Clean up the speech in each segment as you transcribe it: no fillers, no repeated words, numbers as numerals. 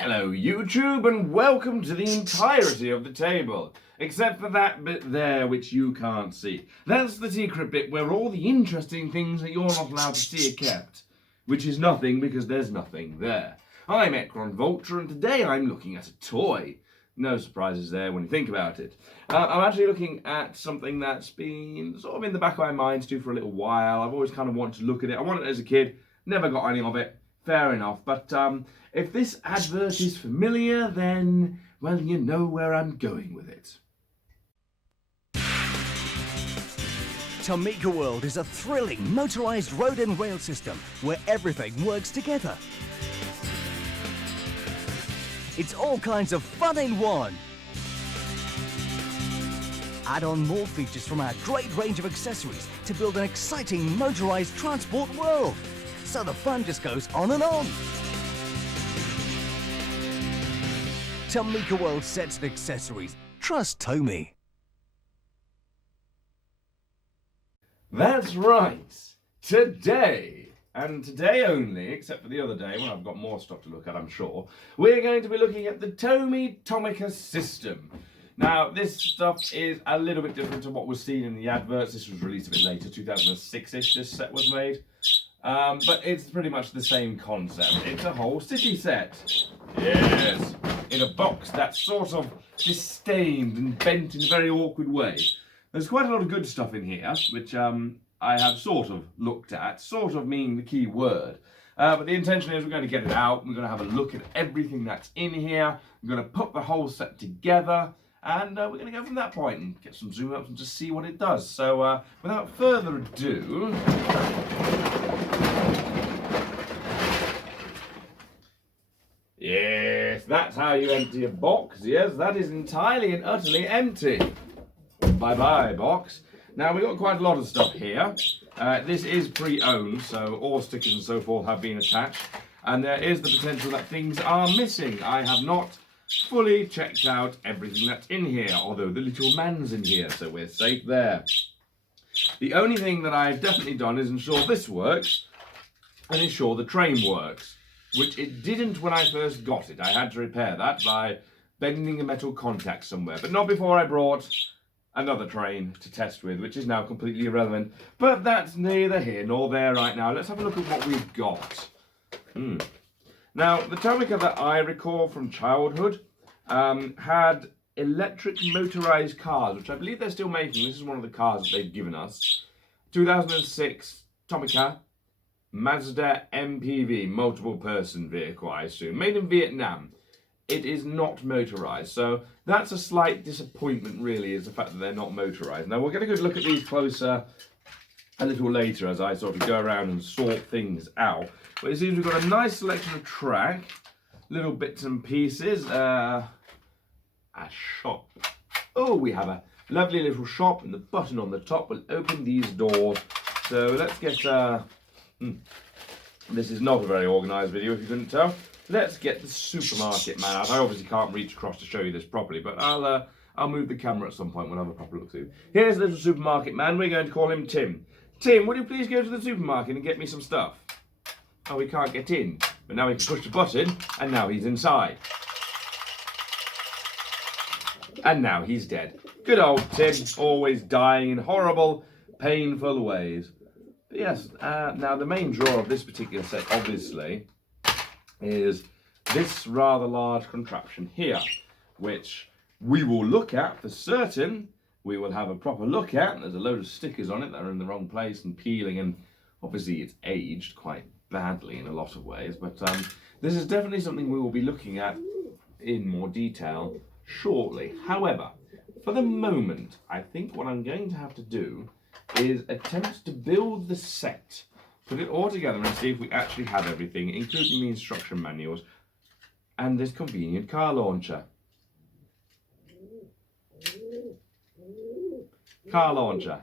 Hello YouTube and welcome to the entirety of the table, except for that bit there which you can't see. That's the secret bit where all the interesting things that you're not allowed to see are kept, which is nothing because there's nothing there. I'm Ekron Vulture and today I'm looking at a toy. No surprises there when you think about it. I'm actually looking at something that's been sort of in the back of my mind too for a little while. I've always kind of wanted to look at it. I wanted it as a kid, never got any of it. Fair enough, but if this advert is familiar, then, well, you know where I'm going with it. Tomy World is a thrilling motorised road and rail system where everything works together. It's all kinds of fun in one. Add on more features from our great range of accessories to build an exciting motorised transport world. So the fun just goes on and on. Tomy World sets and accessories. Trust Tomy. That's right. Today, and today only, except for the other day when I've got more stuff to look at, I'm sure, we're going to be looking at the Tomy system. Now, this stuff is a little bit different to what was seen in the adverts. This was released a bit later, 2006-ish this set was made. But it's pretty much the same concept. It's a whole city set. Yes. In a box that's sort of disdained and bent in a very awkward way. There's quite a lot of good stuff in here, which I have sort of looked at, sort of meaning the key word. But the intention is we're going to get it out, we're going to have a look at everything that's in here, we're going to put the whole set together, and we're going to go from that point and get some zoom ups and just see what it does. So without further ado, yes, that's how you empty a box. Yes, that is entirely and utterly empty. Bye-bye, box. Now, we've got quite a lot of stuff here. This is pre-owned, so all stickers and so forth have been attached. And there is the potential that things are missing. I have not fully checked out everything that's in here, although the little man's in here, so we're safe there. The only thing that I've definitely done is ensure this works and ensure the train works, which it didn't when I first got it. I had to repair that by bending a metal contact somewhere, but not before I brought another train to test with, which is now completely irrelevant. But that's neither here nor there right now. Let's have a look at what we've got. Now, the Tomy that I recall from childhood had electric motorised cars, which I believe they're still making. This is one of the cars that they've given us. 2006 Tomy Mazda MPV, multiple person vehicle, I assume. Made in Vietnam. It is not motorised, so that's a slight disappointment really, is the fact that they're not motorised. Now we're going to go look at these closer a little later as I sort of go around and sort things out. But it seems we've got a nice selection of track, little bits and pieces, a shop. Oh, we have a lovely little shop, and the button on the top will open these doors. So let's get, this is not a very organised video if you couldn't tell. Let's get the supermarket man out. I obviously can't reach across to show you this properly, but I'll move the camera at some point. We'll have a proper look through. Here's the little supermarket man. We're going to call him Tim. Tim, would you please go to the supermarket and get me some stuff? Oh, we can't get in. But now we can push the button, and now he's inside. And now he's dead. Good old Tim, always dying in horrible, painful ways. But yes, now the main draw of this particular set, obviously, is this rather large contraption here, which we will look at for certain. We will have a proper look at. There's a load of stickers on it that are in the wrong place and peeling, and obviously it's aged quite badly in a lot of ways, but this is definitely something we will be looking at in more detail shortly. However, for the moment, I think what I'm going to have to do is attempt to build the set, put it all together and see if we actually have everything, including the instruction manuals and this convenient car launcher. Car launcher.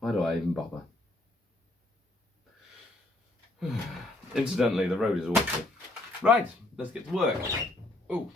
Why do I even bother? Incidentally, the road is awful. Right, let's get to work. Ooh.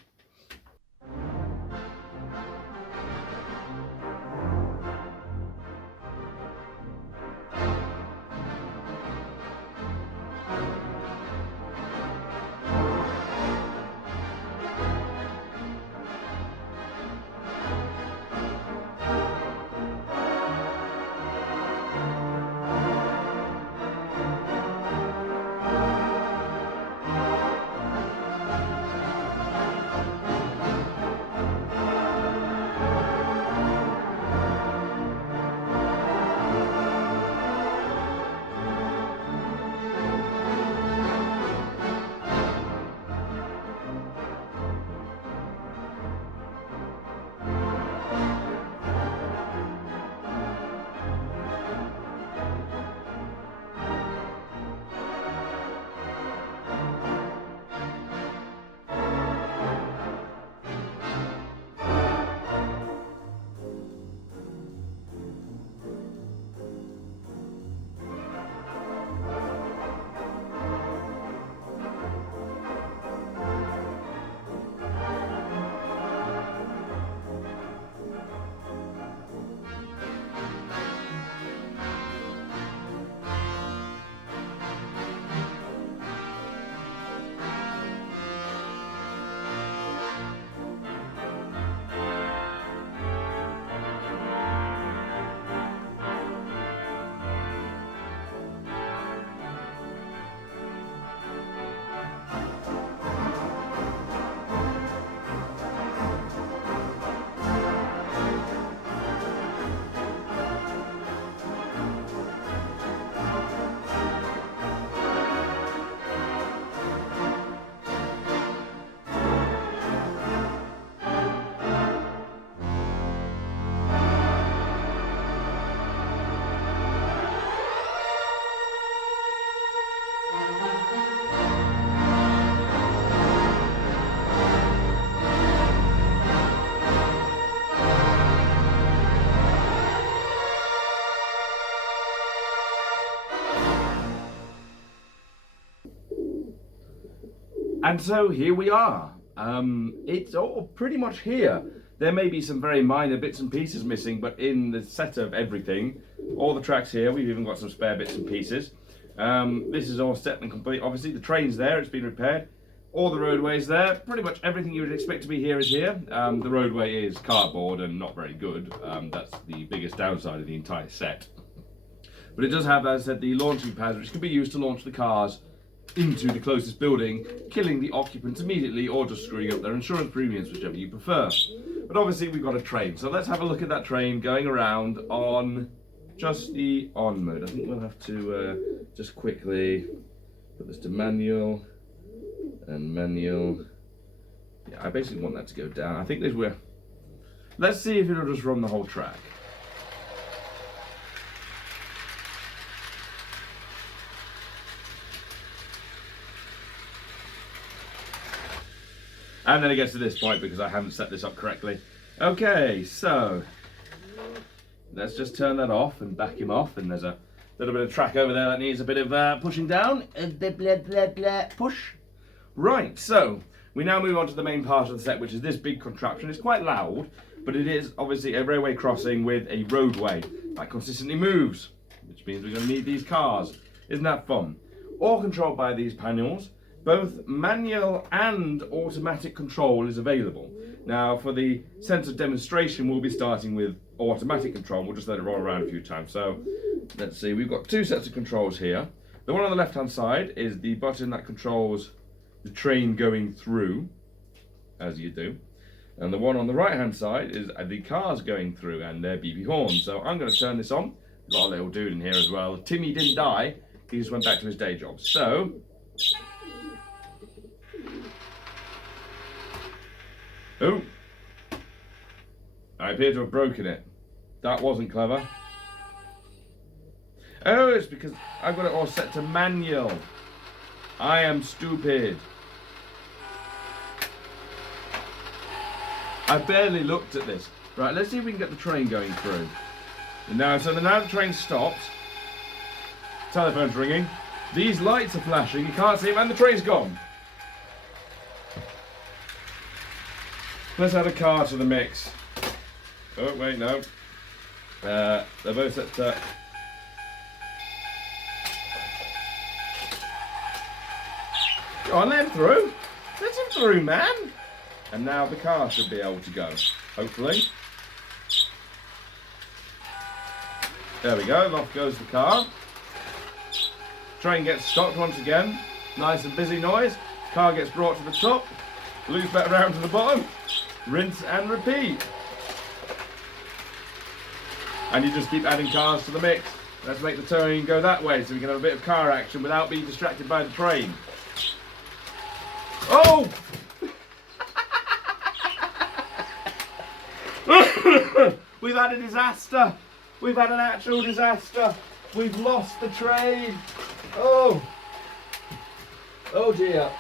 And so here we are. It's all pretty much here. There may be some very minor bits and pieces missing, but in the set of everything, all the tracks here, we've even got some spare bits and pieces. This is all set and complete. Obviously the train's there, it's been repaired. All the roadways there, pretty much everything you would expect to be here is here. The roadway is cardboard and not very good. That's the biggest downside of the entire set. But it does have, as I said, the launching pads, which can be used to launch the cars into the closest building, killing the occupants immediately or just screwing up their insurance premiums, whichever you prefer. But obviously we've got a train, so let's have a look at that train going around on just the on mode. I think we'll have to just quickly put this to manual and manual. Yeah, I basically want that to go down. I think this will. Let's see if it'll just run the whole track. And then it gets to this point because I haven't set this up correctly. Okay, so let's just turn that off and back him off. And there's a little bit of track over there that needs a bit of pushing down. Push. Right, so we now move on to the main part of the set, which is this big contraption. It's quite loud, but it is obviously a railway crossing with a roadway that consistently moves, which means we're going to need these cars. Isn't that fun? All controlled by these panels. Both manual and automatic control is available. Now, for the sense of demonstration, we'll be starting with automatic control. We'll just let it roll around a few times. So, let's see, we've got two sets of controls here. The one on the left-hand side is the button that controls the train going through, as you do. And the one on the right-hand side is the cars going through and their beepy horns. So I'm going to turn this on. We've got a little dude in here as well. Timmy didn't die. He just went back to his day job. So, oh, I appear to have broken it. That wasn't clever. Oh, it's because I've got it all set to manual. I am stupid. I barely looked at this. Right, let's see if we can get the train going through. Now, so now the train stops. Telephone's ringing. These lights are flashing. You can't see them, and the train's gone. Let's add a car to the mix. Oh, wait, no. They're both set to... Go on, let him through. Let him through, man. And now the car should be able to go, hopefully. There we go, off goes the car. Train gets stopped once again. Nice and busy noise. Car gets brought to the top. Loops back around to the bottom. Rinse and repeat. And you just keep adding cars to the mix. Let's make the train go that way so we can have a bit of car action without being distracted by the train. Oh! We've had a disaster. We've had an actual disaster. We've lost the train. Oh. Oh dear.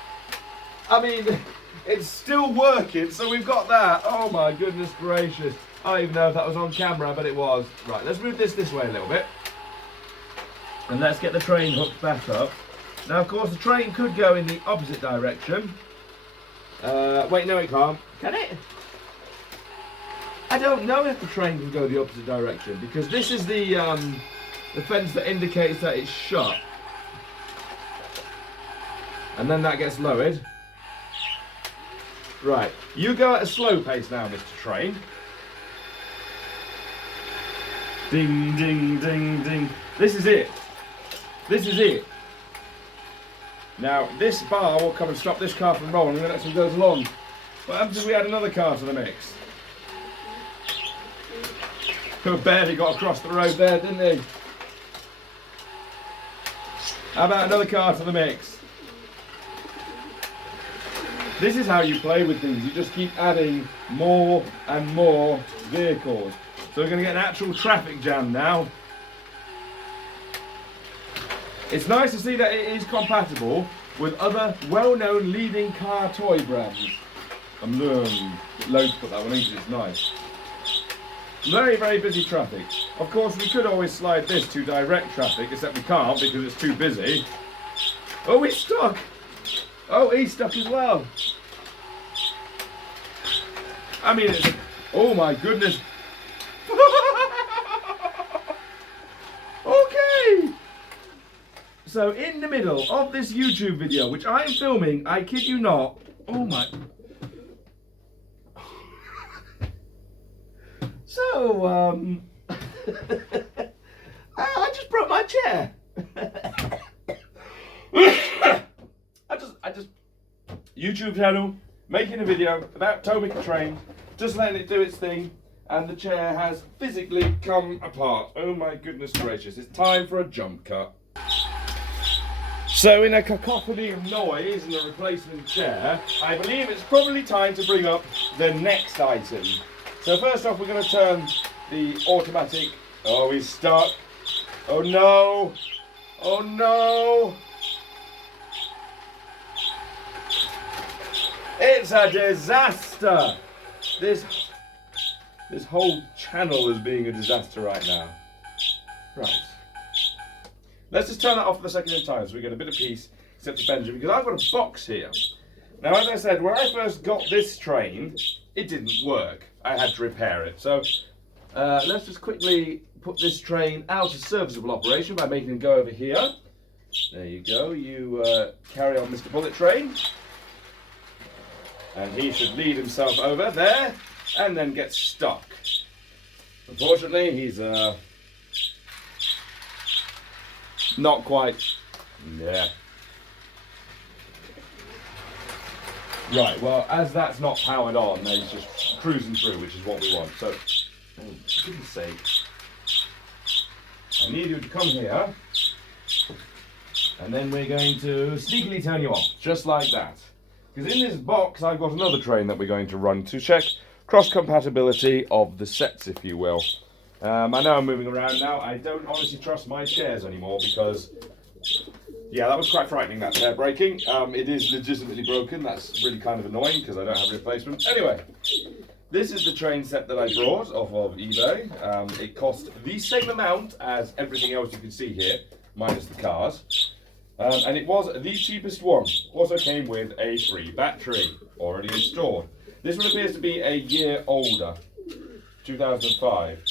I mean, it's still working, so we've got that. Oh my goodness gracious. I don't even know if that was on camera, but it was. Right, let's move this way a little bit. And let's get the train hooked back up. Now, of course, the train could go in the opposite direction. Wait, no it can't. Can it? I don't know if the train can go the opposite direction, because this is the fence that indicates that it's shut. And then that gets lowered. Right, you go at a slow pace now, Mr. Train. Ding, ding, ding, ding. This is it. This is it. Now, this bar will come and stop this car from rolling when the next one goes along. What happens if we add another car to the mix? Who barely got across the road there, didn't he? How about another car to the mix? This is how you play with things. You just keep adding more and more vehicles. So we're going to get an actual traffic jam now. It's nice to see that it is compatible with other well-known leading car toy brands. I'm loath to put that one in, it's nice. Very, very busy traffic. Of course, we could always slide this to direct traffic, except we can't because it's too busy. Oh, we're stuck! Oh, he's stuck as well. I mean, it's... Oh my goodness. Okay. So in the middle of this YouTube video, which I am filming, I kid you not. Oh my... So, I just broke my chair. I just YouTube channel, making a video about Tomy train, just letting it do its thing, and the chair has physically come apart. Oh my goodness gracious, it's time for a jump cut. So in a cacophony of noise and a replacement chair, I believe it's probably time to bring up the next item. So first off, we're going to turn the automatic... Oh, he's stuck. Oh no. Oh no. It's a disaster. This whole channel is being a disaster right now. Right. Let's just turn that off for the second time so we get a bit of peace, except for Benjamin, because I've got a box here. Now, as I said, when I first got this train, it didn't work. I had to repair it. So let's just quickly put this train out of serviceable operation by making it go over here. There you go. You carry on, Mr. Bullet Train. And he should lead himself over there and then get stuck. Unfortunately, he's not quite... Yeah. Right, well, as that's not powered on, then it's just cruising through, which is what we want. So, for goodness sake, I need you to come here, and then we're going to sneakily turn you off, just like that. Because in this box, I've got another train that we're going to run to check cross-compatibility of the sets, if you will. I know I'm moving around now. I don't honestly trust my chairs anymore because... Yeah, that was quite frightening, that chair breaking. It is legitimately broken. That's really kind of annoying because I don't have a replacement. Anyway, this is the train set that I brought off of eBay. It cost the same amount as everything else you can see here, minus the cars. And it was the cheapest one. Also came with a free battery, already installed. This one appears to be a year older, 2005.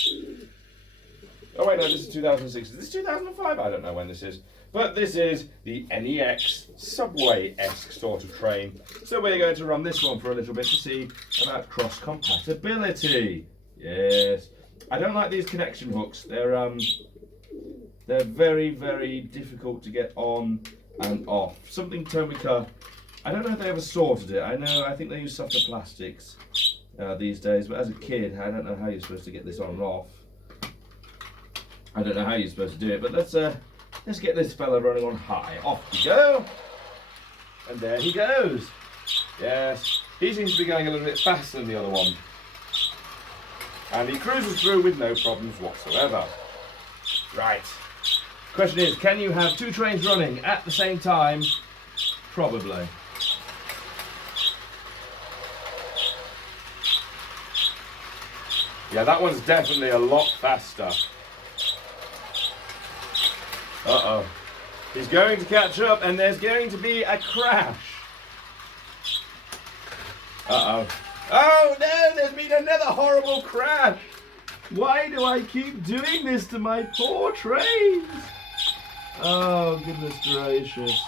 Oh wait, no, this is 2006. Is this 2005? I don't know when this is. But this is the NEX Subway-esque sort of train. So we're going to run this one for a little bit to see about cross-compatibility. Yes. I don't like these connection hooks. They're very, very difficult to get on and off. Something Tomica, I don't know if they ever sorted it. I think they use softer plastics these days. But as a kid, I don't know how you're supposed to get this on and off. I don't know how you're supposed to do it, but let's get this fella running on high. Off we go. And there he goes. Yes, he seems to be going a little bit faster than the other one. And he cruises through with no problems whatsoever. Right. Question is, can you have two trains running at the same time? Probably. Yeah, that one's definitely a lot faster. Uh-oh. He's going to catch up and there's going to be a crash. Uh-oh. Oh no, there's been another horrible crash. Why do I keep doing this to my poor trains? Oh, goodness gracious.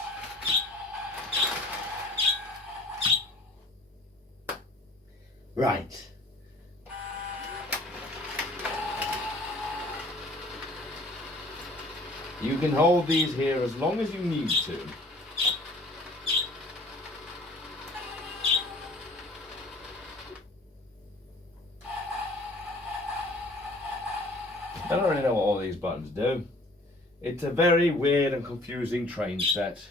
Right. You can hold these here as long as you need to. I don't really know what all these buttons do. It's a very weird and confusing train set.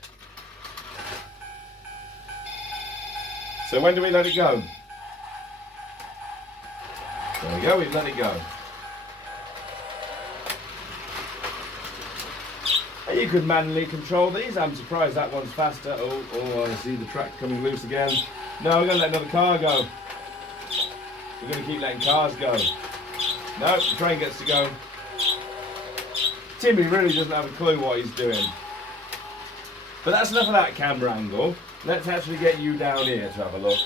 So when do we let it go? There we go, we've let it go. You could manually control these. I'm surprised that one's faster. Oh, I see the track coming loose again. No, we're going to let another car go. We're going to keep letting cars go. No, the train gets to go. Timmy really doesn't have a clue what he's doing. But that's enough of that camera angle. let's actually get you down here to have a look.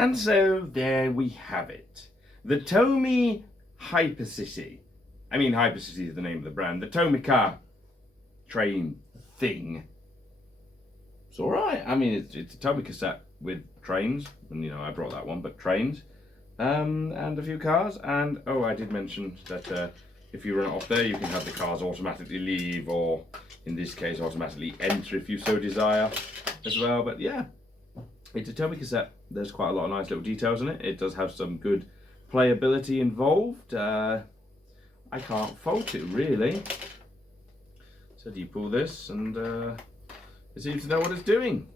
And so there we have it. The Tomy Hypercity. I mean, Hypercity is the name of the brand. The Tomy car train thing. It's alright. I mean, it's a Tomy cassette with trains. And, you know, I brought that one, but trains. And a few cars. And, oh, I did mention that if you run it off there, you can have the cars automatically leave, or in this case, automatically enter if you so desire as well. But yeah. It's a Tomy cassette. There's quite a lot of nice little details in it. It does have some good playability involved. I can't fault it really. So you pull this and it seems to know what it's doing.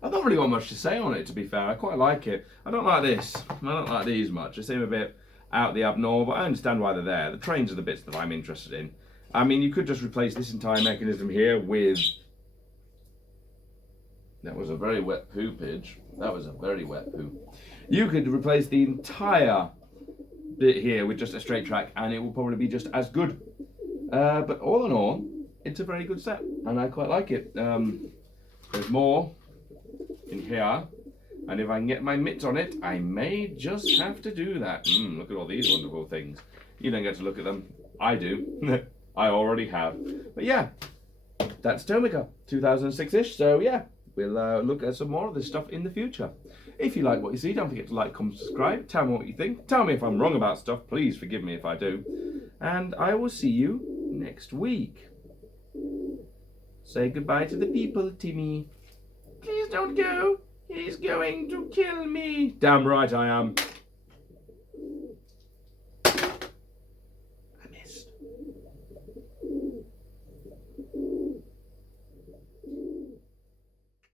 I've not really got much to say on it, to be fair. I quite like it. I don't like this. I don't like these much. They seem a bit out the abnormal, but I understand why they're there. The trains are the bits that I'm interested in. I mean, you could just replace this entire mechanism here with... That was a very wet poopage. That was a very wet poop. You could replace the entire bit here with just a straight track and it will probably be just as good. But all in all, it's a very good set and I quite like it. There's more in here, and if I can get my mitts on it, I may just have to do that. Look at all these wonderful things. You don't get to look at them. I do. I already have. But yeah, that's Tomica 2006-ish. So yeah. We'll look at some more of this stuff in the future. If you like what you see, don't forget to like, comment, subscribe. Tell me what you think. Tell me if I'm wrong about stuff. Please forgive me if I do. And I will see you next week. Say goodbye to the people, Timmy. Please don't go. He's going to kill me. Damn right I am.